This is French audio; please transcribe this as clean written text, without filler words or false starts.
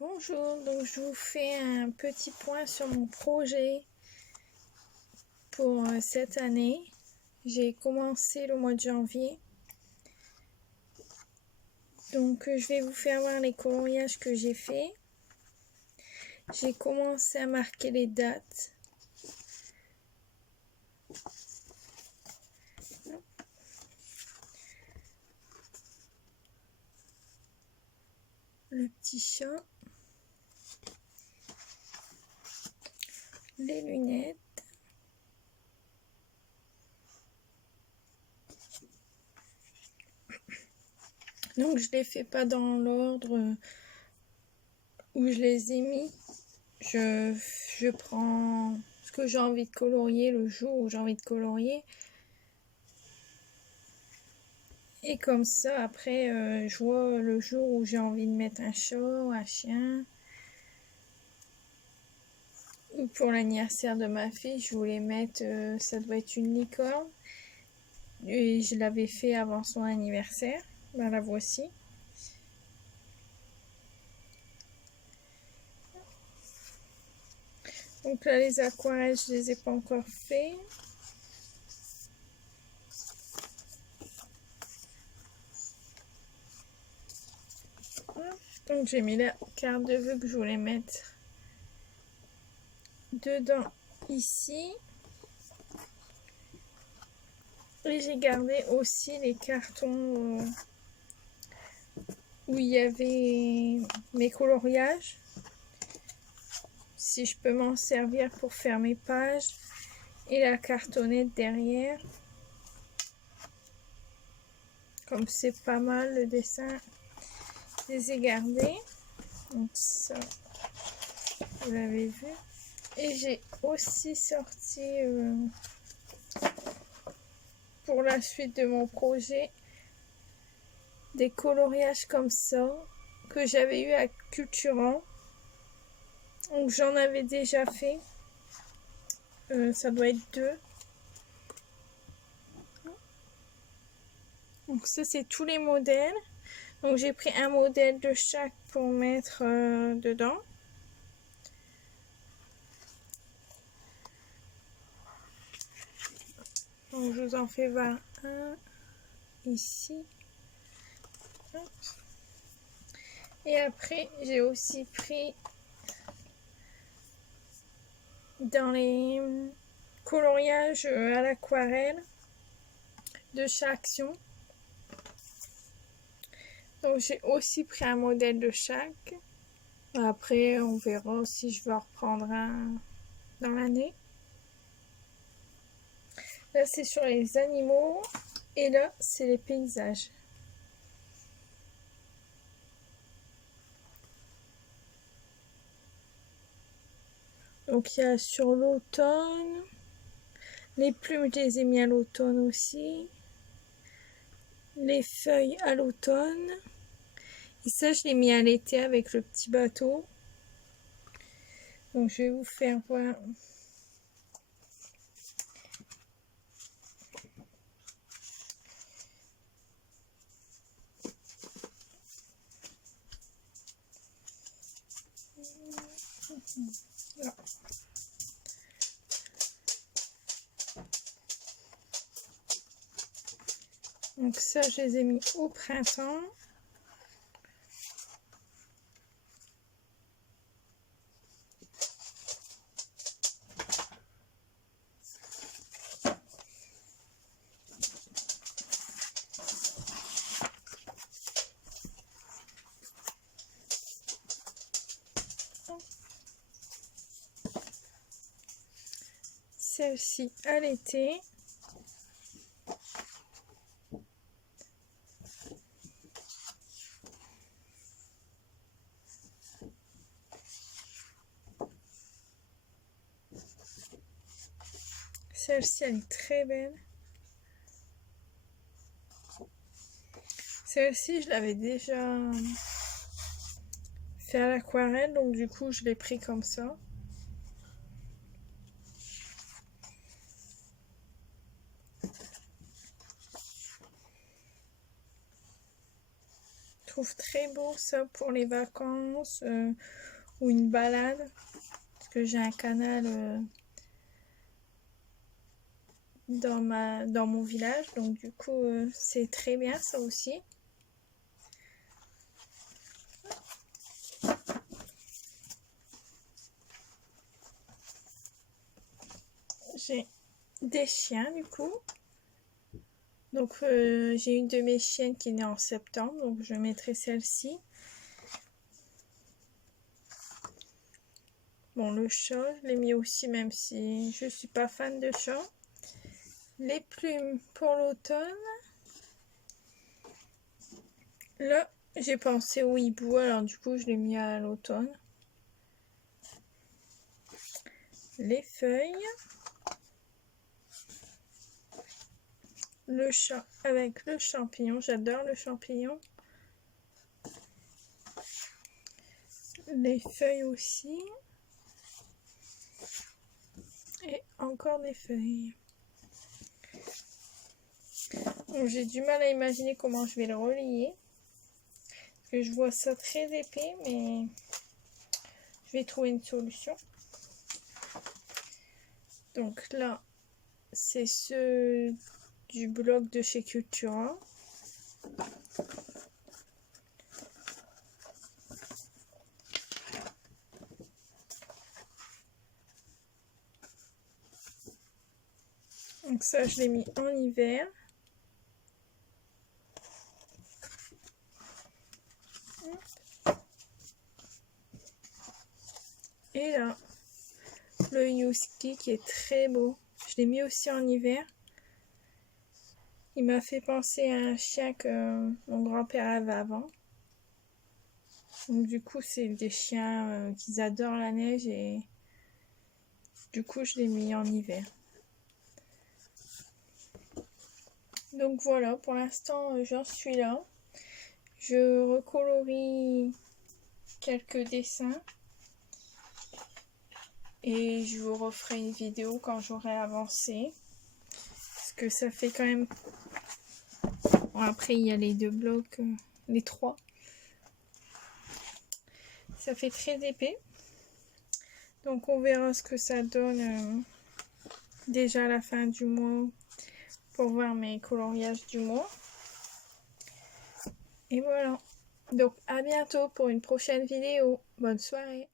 Bonjour, donc je vous fais un petit point sur mon projet pour cette année. J'ai commencé le mois de janvier. Donc je vais vous faire voir les coloriages que j'ai fait. J'ai commencé à marquer les dates. Le petit chat. Les lunettes. Donc je les fais pas dans l'ordre où je les ai mis. Je prends ce que j'ai envie de colorier le jour où j'ai envie de colorier. Et comme ça, après, je vois le jour où j'ai envie de mettre un chat, un chien. Ou pour l'anniversaire de ma fille, je voulais mettre, ça doit être une licorne. Et je l'avais fait avant son anniversaire. Ben, la voici. Donc là, les aquarelles, je les ai pas encore fait. Donc j'ai mis la carte de vœux que je voulais mettre dedans ici. Et j'ai gardé aussi les cartons où il y avait mes coloriages. Si je peux m'en servir pour faire mes pages. Et la cartonnette derrière. Comme c'est pas mal le dessin, je les ai gardés. Donc ça, vous l'avez vu. Et j'ai aussi sorti pour la suite de mon projet des coloriages comme ça que j'avais eu à Culturant. Donc j'en avais déjà fait. Ça doit être 2. Donc ça c'est tous les modèles. Donc j'ai pris un modèle de chaque pour mettre dedans. Donc je vous en fais voir un ici. Et après j'ai aussi pris dans les coloriages à l'aquarelle de chaque action. Donc j'ai aussi pris un modèle de chaque. Après on verra si je vais en reprendre un dans l'année. Là c'est sur les animaux et là c'est les paysages. Donc il y a sur l'automne. Les plumes je les ai mis à l'automne aussi. Les feuilles à l'automne. Et ça je l'ai mis à l'été avec le petit bateau. Donc je vais vous faire voir. Là. Donc ça, je les ai mis au printemps. Celle-ci à l'été. Celle-ci, elle est très belle. Celle-ci, je l'avais déjà fait à l'aquarelle, donc du coup, je l'ai pris comme ça. trouve très beau ça pour les vacances ou une balade. Parce que j'ai un canal dans mon village. Donc du coup, c'est très bien ça aussi. J'ai des chiens du coup. Donc j'ai une de mes chiennes qui est née en septembre. Donc je mettrai celle-ci. Bon, le chat, je l'ai mis aussi, même si je suis pas fan de chat. Les plumes pour l'automne. Là, j'ai pensé au hibou, alors du coup, je l'ai mis à l'automne. Les feuilles. Le chat avec le champignon. J'adore le champignon. Les feuilles aussi. Et encore des feuilles. Bon, j'ai du mal à imaginer comment je vais le relier. Parce que je vois ça très épais, mais je vais trouver une solution. Donc là, c'est ceux du blog de chez Cultura. Donc ça, je l'ai mis en hiver. Et là, le Yuski qui est très beau. Je l'ai mis aussi en hiver. Il m'a fait penser à un chien que mon grand-père avait avant. Donc du coup, c'est des chiens qui adorent la neige et du coup, je l'ai mis en hiver. Donc voilà, pour l'instant, j'en suis là. Je recolorie quelques dessins et je vous referai une vidéo quand j'aurai avancé. Parce que ça fait quand même... Bon, après, il y a les deux blocs, les trois. Ça fait très épais. Donc on verra ce que ça donne déjà à la fin du mois pour voir mes coloriages du mois. Et voilà. Donc à bientôt pour une prochaine vidéo. Bonne soirée.